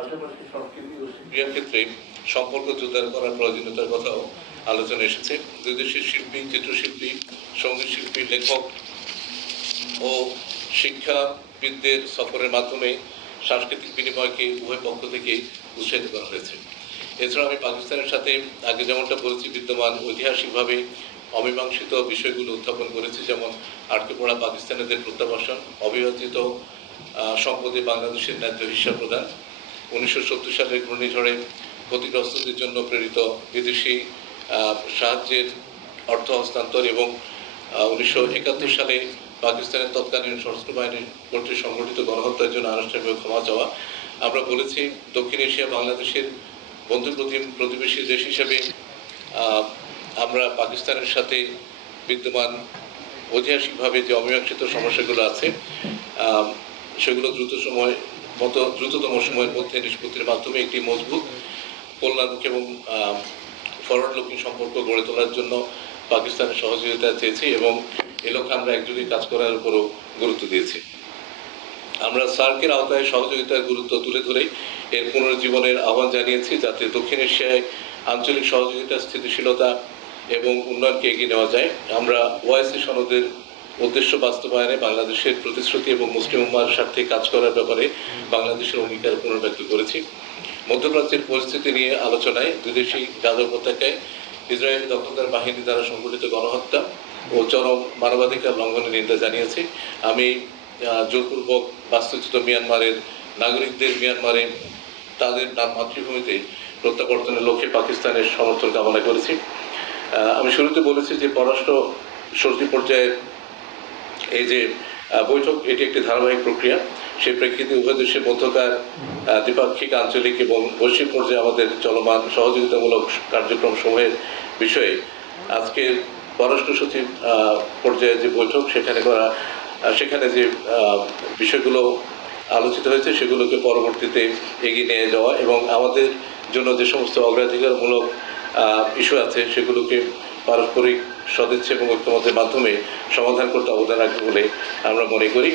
পাশাপাশি সংস্কৃতি ও শিক্ষার ক্ষেত্রে সম্পর্ক জোরদার করার প্রয়োজনীয়তার কথাও আলোচনা এসেছে। দুই দেশের শিল্পী, চিত্রশিল্পী, সঙ্গীত শিল্পী, লেখক ও শিক্ষাবিদদের সফরের মাধ্যমে সাংস্কৃতিক বিনিময়কে উভয় পক্ষ থেকে উৎসাহিত করা হয়েছে। এছাড়া আমি পাকিস্তানের সাথে আগে যেমনটা বলেছি, বিদ্যমান ঐতিহাসিকভাবে অমীমাংসিত বিষয়গুলো উত্থাপন করেছি, যেমন আটকে পড়া পাকিস্তানিদের প্রত্যাবাসন, অবিভাজিত সম্পদে বাংলাদেশের ন্যায্য হিস্সা প্রদান, 1970 সালের ঘূর্ণিঝড়ে ক্ষতিগ্রস্তদের জন্য প্রেরিত বিদেশি সাহায্যের অর্থ হস্তান্তর এবং 1971 সালে পাকিস্তানের তৎকালীন সশস্ত্র বাহিনীর কর্তৃক সংগঠিত গণহত্যার জন্য আনুষ্ঠানিকভাবে ক্ষমা চাওয়া। আমরা বলেছি দক্ষিণ এশিয়া বাংলাদেশের বন্ধু প্রতিবেশী দেশ হিসেবে আমরা পাকিস্তানের সাথে বিদ্যমান ঐতিহাসিকভাবে যে অমীমাংসিত সমস্যাগুলো আছে সেগুলো দ্রুততম সময়ের মধ্যে নিষ্পত্তির মাধ্যমে একটি মজবুত, কল্যাণমুখী এবং ফরওয়ার্ড লুকিং সম্পর্ক গড়ে তোলার জন্য পাকিস্তানের সহযোগিতা চেয়েছি এবং এ লক্ষ্যে আমরা একযোগে কাজ করার উপরও গুরুত্ব দিয়েছি। আমরা সার্কের আওতায় সহযোগিতার গুরুত্ব তুলে ধরেই এর পুনরুজ্জীবনের আহ্বান জানিয়েছি, যাতে দক্ষিণ এশিয়ায় আঞ্চলিক সহযোগিতা, স্থিতিশীলতা এবং উন্নয়নকে এগিয়ে নেওয়া যায়। আমরা ওআইসি সনদের উদ্দেশ্য বাস্তবায়নে বাংলাদেশের প্রতিশ্রুতি এবং মুসলিম উম্মাহর স্বার্থে কাজ করার ব্যাপারে বাংলাদেশের অঙ্গীকার পুনর্ব্যক্ত করেছি। মধ্যপ্রাচ্যের পরিস্থিতি নিয়ে আলোচনায় দুদেশই গাজা উপত্যকায় ইসরায়েল দখলদার বাহিনী দ্বারা সংঘটিত গণহত্যা ও চরম মানবাধিকার লঙ্ঘনের নিন্দা জানিয়েছি। আমি জোরপূর্বক বাস্তুচ্যুত মিয়ানমারের নাগরিকদের মিয়ানমারে তাদের মাতৃভূমিতে প্রত্যাবর্তনের লক্ষ্যে পাকিস্তানের সমর্থন কামনা করেছি। আমি শুরুতে বলেছি যে পররাষ্ট্র সচিব পর্যায়ের এই যে বৈঠক, এটি একটি ধারাবাহিক প্রক্রিয়া। সেই প্রেক্ষিতে উভয় দেশের মধ্যকার দ্বিপাক্ষিক, আঞ্চলিক এবং বৈশ্বিক পর্যায়ে আমাদের চলমান সহযোগিতামূলক কার্যক্রম সমূহের বিষয়ে আজকের পররাষ্ট্র সচিব পর্যায়ে যে বৈঠক সেখানে যে বিষয়গুলো আলোচিত হয়েছে সেগুলোকে পরবর্তীতে এগিয়ে নিয়ে যাওয়া এবং আমাদের জন্য যে সমস্ত অগ্রাধিকারমূলক ইস্যু আছে সেগুলোকে পারস্পরিক সদিচ্ছা এবং ঐক্যমতের মাধ্যমে সমাধান করতে অবদান রাখবে বলে আমরা মনে করি।